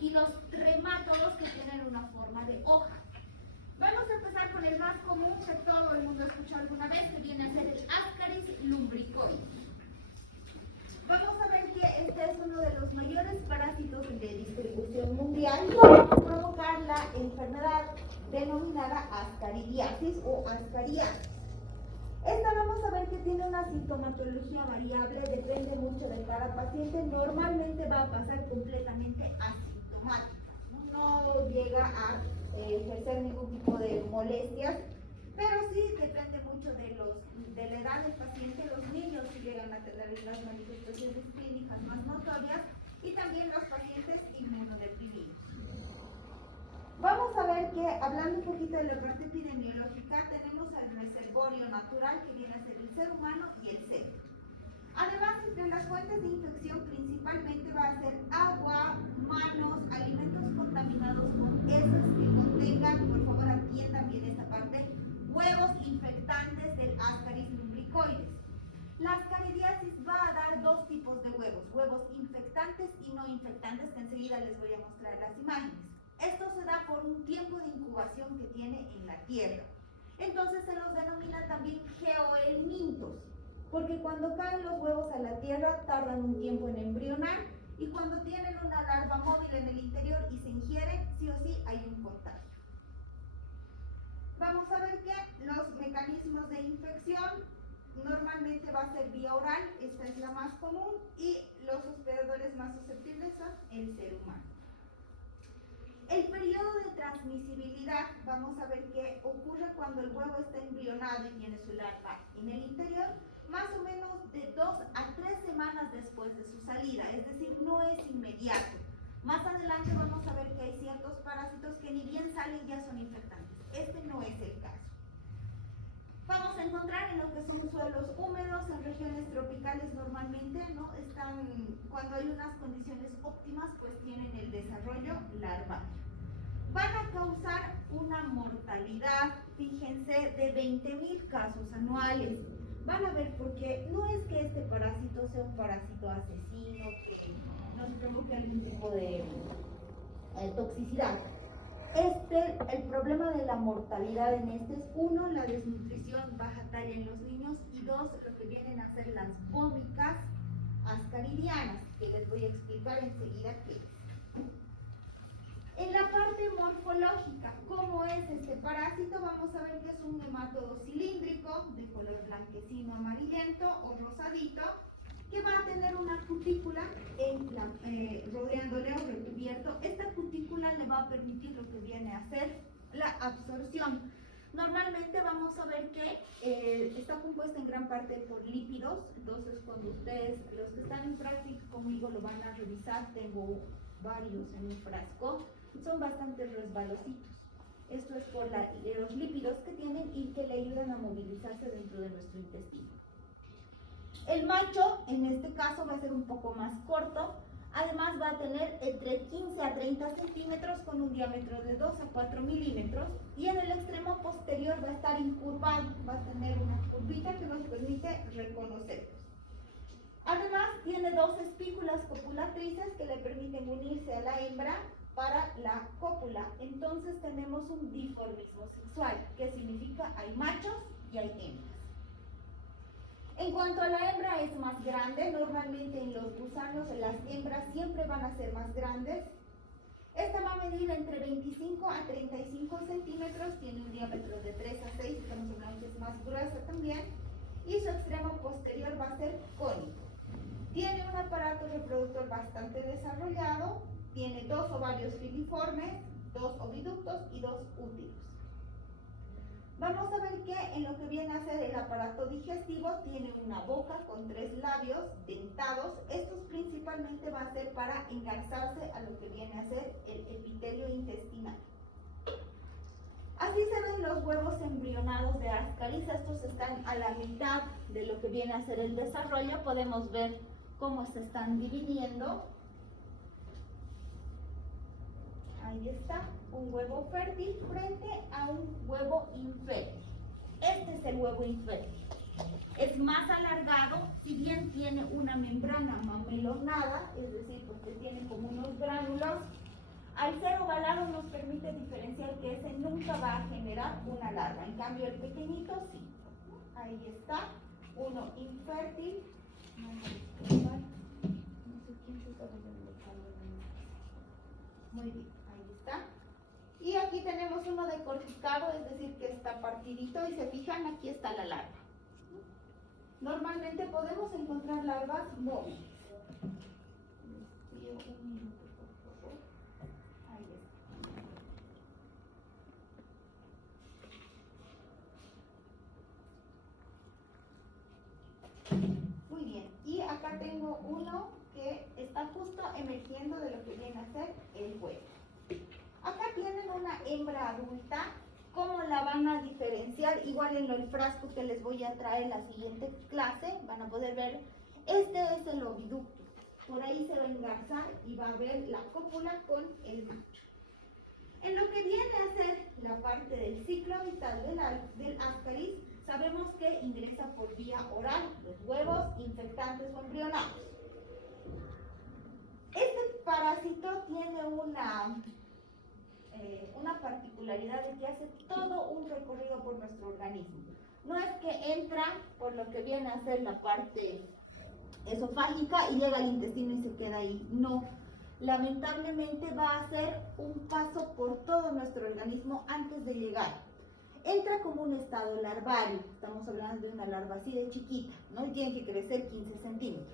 y los tremátodos que tienen una forma de hoja. Vamos a empezar con el más común que todo el mundo escuchó alguna vez, que viene a ser el Ascaris lumbricoides. Vamos a ver que este es uno de los mayores parásitos de distribución mundial que va a provocar la enfermedad denominada ascaridiasis o ascariasis. Esta vamos a ver que tiene una sintomatología variable, depende mucho de cada paciente, normalmente va a pasar completamente asintomática, no llega a ejercer ningún tipo de molestias, pero sí depende mucho de la edad del paciente. Los niños sí llegan a tener las manifestaciones clínicas más notorias y también los pacientes inmunodeprimidos. Vamos a ver que, hablando un poquito de la parte epidemiológica, tenemos el reservorio natural que viene a ser el ser humano y el cerdo. Además, entre las fuentes de infección principalmente va a ser agua, manos, alimentos contaminados con heces que contengan, por favor atiendan bien esta parte, huevos infectantes del Ascaris lumbricoides. La ascaridiasis va a dar dos tipos de huevos, huevos infectantes y no infectantes, que enseguida les voy a mostrar las imágenes. Esto se da por un tiempo de incubación que tiene en la tierra. Entonces se los denomina también geohelmintos, porque cuando caen los huevos a la tierra tardan un tiempo en embrionar y cuando tienen una larva móvil en el interior y se ingieren, sí o sí hay un contagio. Vamos a ver que los mecanismos de infección normalmente va a ser vía oral, esta es la más común, y los hospedadores más susceptibles son el ser humano. El periodo de transmisibilidad, vamos a ver que ocurre cuando el huevo está embrionado y tiene su larva en el interior, más o menos de 2 a 3 semanas después de su salida, es decir, no es inmediato. Más adelante vamos a ver que hay ciertos parásitos que ni bien salen ya son infectantes. Este no es el caso. Vamos a encontrar en lo que son suelos húmedos, en regiones tropicales normalmente, ¿no? Cuando hay unas condiciones óptimas, pues tienen el desarrollo larvario. Van a causar una mortalidad, fíjense, de 20,000 casos anuales. Van a ver, porque no es que este parásito sea un parásito asesino que nos provoque algún tipo de toxicidad. El problema de la mortalidad en este es, uno, la desnutrición, baja talla en los niños, y dos, lo que vienen a ser las vómicas ascaridianas, que les voy a explicar enseguida qué es. En la parte morfológica, ¿cómo es este parásito? Vamos a ver que es un nematodo cilíndrico, de color blanquecino amarillento o rosadito, que va a tener una cutícula rodeándole o recubierto. Esta cutícula le va a permitir lo que viene a ser la absorción. Normalmente vamos a ver que está compuesta en gran parte por lípidos, entonces cuando ustedes, los que están en práctica conmigo, lo van a revisar, tengo varios en un frasco, son bastante resbalositos. Esto es por los lípidos que tienen y que le ayudan a movilizarse dentro de nuestro intestino. El macho, en este caso, va a ser un poco más corto, además va a tener entre 15 a 30 centímetros con un diámetro de 2 a 4 milímetros y en el extremo posterior va a estar incurvado, va a tener una curvita que nos permite reconocerlos. Además, tiene dos espículas copulatrices que le permiten unirse a la hembra para la cópula. Entonces tenemos un dimorfismo sexual, que significa hay machos y hay hembras. En cuanto a la hembra, es más grande. Normalmente en los gusanos las hembras siempre van a ser más grandes. Esta va a medir entre 25 a 35 centímetros, tiene un diámetro de 3 a 6, estamos hablando que es más gruesa también, y su extremo posterior va a ser cónico. Tiene un aparato reproductor bastante desarrollado, tiene 2 ovarios filiformes, 2 oviductos y 2 úteros. Vamos a ver que en lo que viene a ser el aparato digestivo tiene una boca con 3 labios dentados. Estos principalmente va a ser para engarzarse a lo que viene a ser el epitelio intestinal. Así se ven los huevos embrionados de Ascaris. Estos están a la mitad de lo que viene a ser el desarrollo. Podemos ver cómo se están dividiendo. Ahí está, un huevo fértil frente a un huevo infértil. Este es el huevo infértil. Es más alargado, si bien tiene una membrana mamelonada, es decir, porque tiene como unos gránulos, Al ser ovalado nos permite diferenciar que ese nunca va a generar una larva. En cambio, el pequeñito sí. Ahí está. Uno infértil. Muy bien, ahí está. Y aquí tenemos uno decorticado, es decir, que está partidito. Y se fijan, aquí está la larva. Normalmente podemos encontrar larvas móviles. Un minuto, por favor. Ahí está. Muy bien. Y acá tengo uno que está justo emergiendo de lo que viene a ser el huevo. Acá tienen una hembra adulta. ¿Cómo la van a diferenciar? Igual en el frasco que les voy a traer en la siguiente clase, van a poder ver, este es el oviducto. Por ahí se va a engarzar y va a ver la cópula con el macho. En lo que viene a ser la parte del ciclo vital del ascaris, sabemos que ingresa por vía oral, los huevos infectantes o embrionados. Este parásito tiene una particularidad de que hace todo un recorrido por nuestro organismo. No es que entra por lo que viene a ser la parte esofágica y llega al intestino y se queda ahí. No, lamentablemente va a hacer un paso por todo nuestro organismo antes de llegar. Entra como un estado larvario, estamos hablando de una larva así de chiquita, ¿no? Y tiene que crecer 15 centímetros.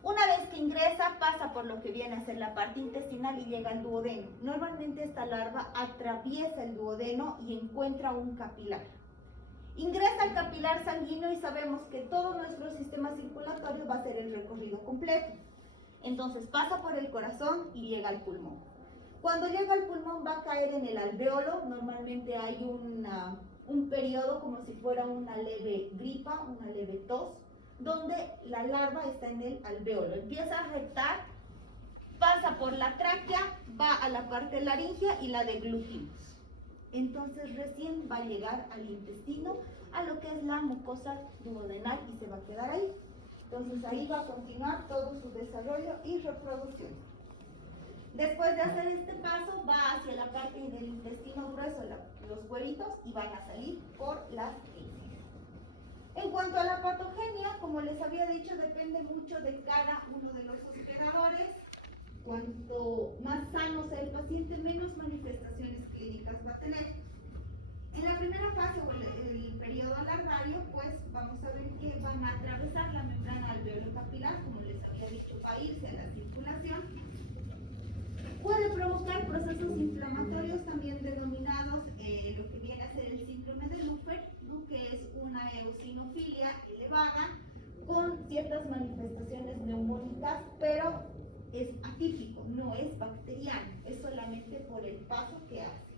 Una vez que ingresa, pasa por lo que viene a ser la parte intestinal y llega al duodeno. Normalmente esta larva atraviesa el duodeno y encuentra un capilar. Ingresa al capilar sanguíneo y sabemos que todo nuestro sistema circulatorio va a ser el recorrido completo. Entonces pasa por el corazón y llega al pulmón. Cuando llega al pulmón va a caer en el alvéolo. Normalmente hay un periodo como si fuera una leve gripa, una leve tos, donde la larva está en el alvéolo. Empieza a reptar, pasa por la tráquea, va a la parte laringea y la deglutimos. Entonces recién va a llegar al intestino, a lo que es la mucosa duodenal y se va a quedar ahí. Entonces ahí va a continuar todo su desarrollo y reproducción. Después de hacer este paso, va hacia la parte del intestino grueso, los huevitos, y van a salir por las heces. En cuanto a la patogenia, como les había dicho, depende mucho de cada uno de los hospedadores. Cuanto más sano sea el paciente, menos manifestaciones clínicas va a tener. En la primera fase o el periodo larvario, pues vamos a ver que van a atravesar la membrana alveolo capilar, como les había dicho, va a irse a la circulación. Puede provocar procesos inflamatorios también denominados lo que viene a ser el síndrome de Lupfer, ¿no? Que es una eosinofilia elevada con ciertas manifestaciones neumónicas, pero es atípico, no es bacteriano, es solamente por el paso que hace.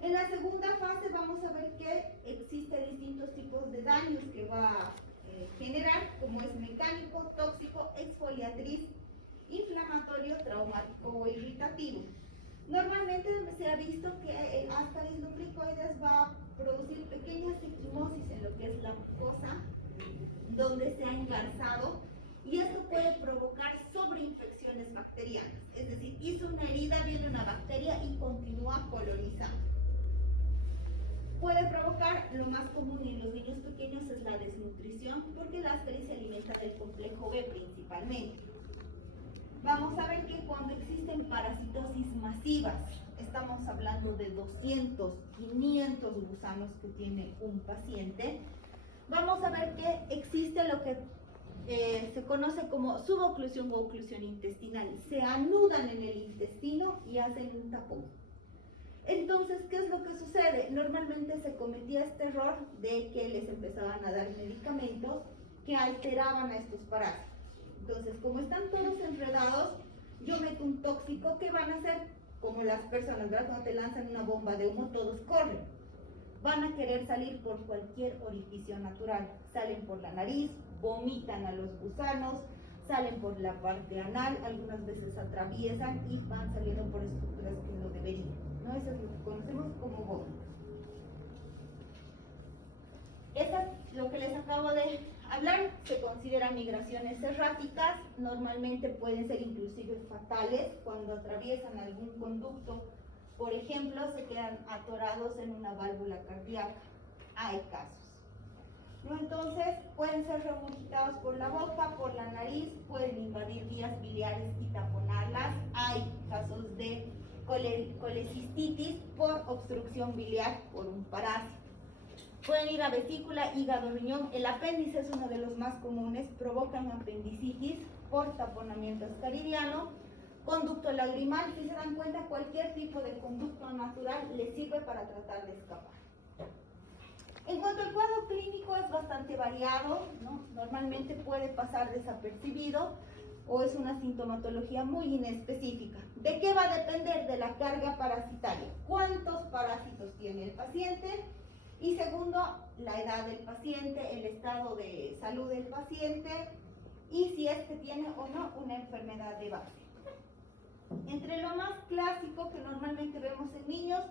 En la segunda fase vamos a ver que existen distintos tipos de daños que va a generar, como es mecánico, tóxico, exfoliatriz, inflamatorio, traumático o irritativo. Normalmente se ha visto que el Ascaris lubricoides va a producir pequeñas equimosis en lo que es la mucosa, donde se ha engarzado, y esto puede provocar sobreinfecciones bacterianas. Es decir, hizo una herida, viene una bacteria y continúa colonizando. Puede provocar, lo más común en los niños pequeños es la desnutrición, porque el Ascaris se alimenta del complejo B principalmente. Vamos a ver que cuando existen parasitosis masivas, estamos hablando de 200, 500 gusanos que tiene un paciente, vamos a ver que existe lo que se conoce como suboclusión o oclusión intestinal. Se anudan en el intestino y hacen un tapón. Entonces, ¿qué es lo que sucede? Normalmente se cometía este error de que les empezaban a dar medicamentos que alteraban a estos parásitos. Entonces, como están todos enredados, yo meto un tóxico que van a hacer como las personas, ¿verdad? Cuando te lanzan una bomba de humo, todos corren. Van a querer salir por cualquier orificio natural. Salen por la nariz, vomitan a los gusanos, salen por la parte anal, algunas veces atraviesan y van saliendo por estructuras que no deberían, ¿no? Eso es lo que conocemos como vómitos. Esas lo que les acabo de hablar se consideran migraciones erráticas, normalmente pueden ser inclusive fatales cuando atraviesan algún conducto, por ejemplo, se quedan atorados en una válvula cardíaca, hay casos. ¿No? Entonces, pueden ser regurgitados por la boca, por la nariz, pueden invadir vías biliares y taponarlas, hay casos de colecistitis por obstrucción biliar por un parásito. Pueden ir a vesícula, hígado, riñón. El apéndice es uno de los más comunes, provocan apendicitis por taponamiento ascaridiano. Conducto lagrimal, si se dan cuenta, cualquier tipo de conducto natural les sirve para tratar de escapar. En cuanto al cuadro clínico, es bastante variado, ¿no? Normalmente puede pasar desapercibido o es una sintomatología muy inespecífica. ¿De qué va a depender? De la carga parasitaria. ¿Cuántos parásitos tiene el paciente? Y segundo, la edad del paciente, el estado de salud del paciente y si es que tiene o no una enfermedad de base. Entre lo más clásico que normalmente vemos en niños,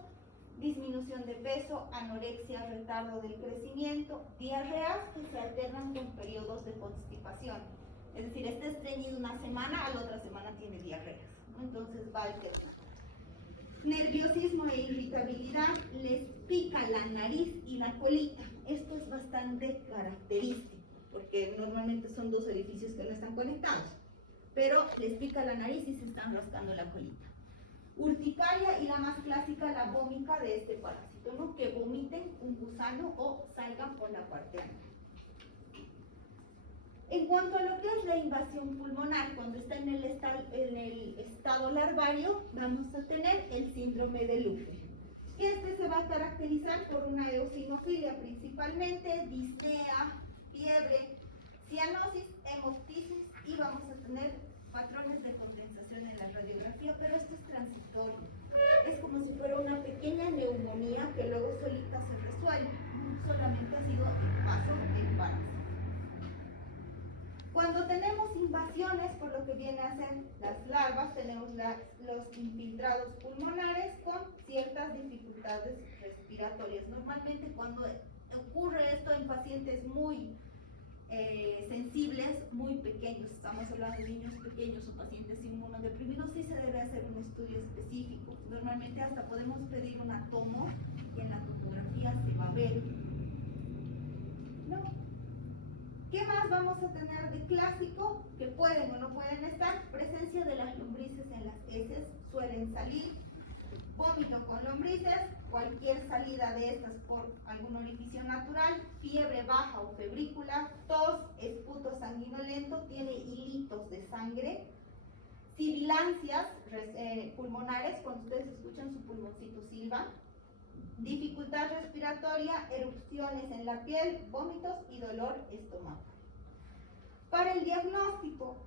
disminución de peso, anorexia, retardo del crecimiento, diarreas que se alternan con periodos de constipación. Es decir, está estreñido una semana, a la otra semana tiene diarreas, ¿no? Entonces va alternando. Nerviosismo e irritabilidad, les pica la nariz y la colita. Esto es bastante característico, porque normalmente son dos orificios que no están conectados, pero les pica la nariz y se están rascando la colita. Urticaria y la más clásica, la vómica de este parásito, ¿no? Que vomiten un gusano o salgan por la parte anal. En cuanto a lo que es la invasión pulmonar, cuando está en el estado larvario, vamos a tener el síndrome de Lufe. Este se va a caracterizar por una eosinofilia principalmente, disnea, fiebre, cianosis, hemoptisis y vamos a tener patrones de condensación en la radiografía, pero esto es transitorio. Es como si fuera una pequeña neumonía que luego solita se resuelve. Solamente ha sido el paso en parásito. Cuando tenemos invasiones, por lo que viene a ser las larvas, tenemos los infiltrados pulmonares con ciertas dificultades respiratorias. Normalmente cuando ocurre esto en pacientes muy sensibles, muy pequeños, estamos hablando de niños pequeños o pacientes inmunodeprimidos, sí se debe hacer un estudio específico. Normalmente hasta podemos pedir una tomo y en la tomografía se va a ver. ¿No? ¿Qué más vamos a tener de clásico? Que pueden o no pueden estar. Presencia de las lombrices en las heces, suelen salir. Vómito con lombrices, cualquier salida de estas por algún orificio natural, fiebre baja o febrícula, tos, esputo sanguinolento, tiene hilitos de sangre, sibilancias pulmonares, cuando ustedes escuchan su pulmoncito silba, dificultad respiratoria, erupciones en la piel, vómitos y dolor estomacal. Para el diagnóstico,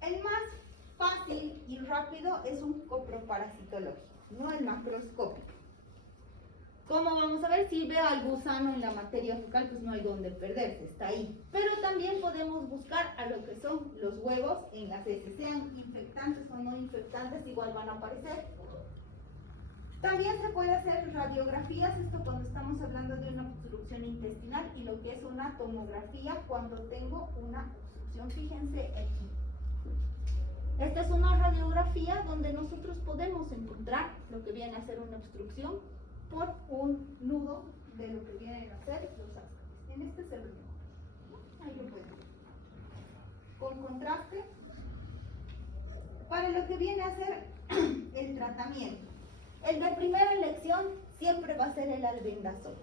el más fácil y rápido es un coproparasitológico, no el macroscópico. ¿Cómo vamos a ver? Si veo al gusano en la materia fecal, pues no hay donde perderse, está ahí. Pero también podemos buscar a lo que son los huevos en las heces, sean infectantes o no infectantes, igual van a aparecer. También se puede hacer radiografías, esto cuando estamos hablando de una obstrucción intestinal, y lo que es una tomografía cuando tengo una obstrucción. Fíjense aquí. Esta es una radiografía donde nosotros podemos encontrar lo que viene a ser una obstrucción por un nudo de lo que vienen a ser los ascaris. En este se lo tengo. Ahí lo pueden ver. Con contraste, para lo que viene a ser el tratamiento. El de primera elección siempre va a ser el albendazol.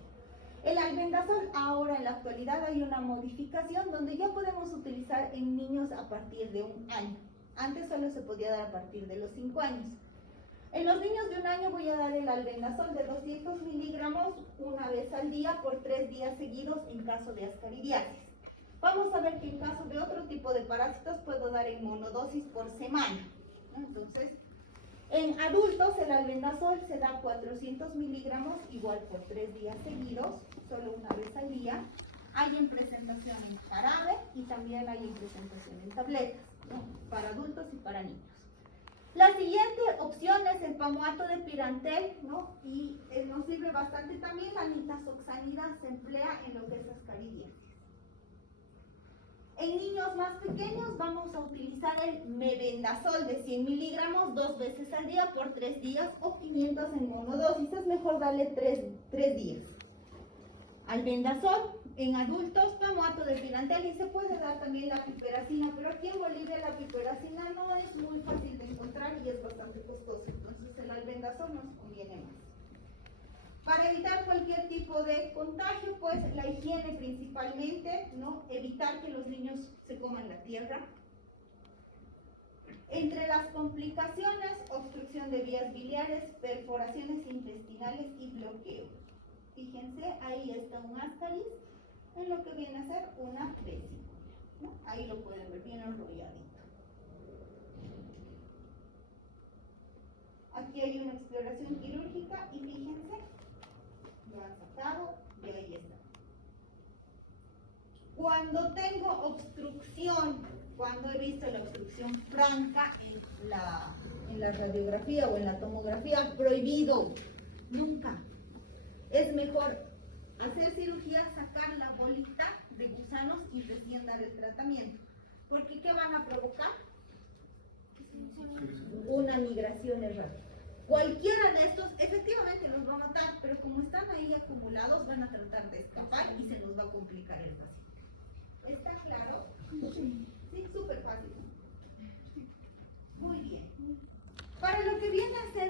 El albendazol ahora en la actualidad hay una modificación donde ya podemos utilizar en niños a partir de 1 año. Antes solo se podía dar a partir de los 5 años. En los niños de 1 año voy a dar el albendazol de 200 miligramos una vez al día por 3 días seguidos en caso de ascaridiasis. Vamos a ver que en caso de otro tipo de parásitos puedo dar en monodosis por semana. Entonces, en adultos el albendazol se da 400 miligramos igual por 3 días seguidos, solo una vez al día. Hay en presentación en jarabe y también hay en presentación en tabletas, ¿no? Para adultos y para niños. La siguiente opción es el pamuato de pirantel, ¿no? Y nos sirve bastante también. La nitazoxanida se emplea en lo que es ascaridiasis. En niños más pequeños vamos a utilizar el mebendazol de 100 miligramos 2 veces al día por 3 días o 500 en monodosis. Es mejor darle 3 días. Albendazol en adultos, pamato de pirantel, y se puede dar también la piperacina, pero aquí en Bolivia la piperacina no es muy fácil de encontrar y es bastante costoso, entonces el albendazol nos conviene más. Para evitar cualquier tipo de contagio, pues la higiene principalmente, ¿no? Evitar que los niños se coman la tierra. Entre las complicaciones, obstrucción de vías biliares, perforaciones intestinales y bloqueo. Fíjense, ahí está un ascaris en lo que viene a ser una vesícula, ¿no? Ahí lo pueden ver bien enrolladito. Aquí hay una exploración quirúrgica y fíjense, lo han sacado y ahí está. Cuando tengo obstrucción, cuando he visto la obstrucción franca en la radiografía o en la tomografía, prohibido, nunca. Es mejor hacer cirugía, sacar la bolita de gusanos y recién dar el tratamiento. Porque ¿qué van a provocar? Una migración errática. Cualquiera de estos efectivamente los va a matar, pero como están ahí acumulados van a tratar de escapar y se nos va a complicar el paciente. ¿Está claro? Sí, súper fácil. Muy bien. Para lo que viene a ser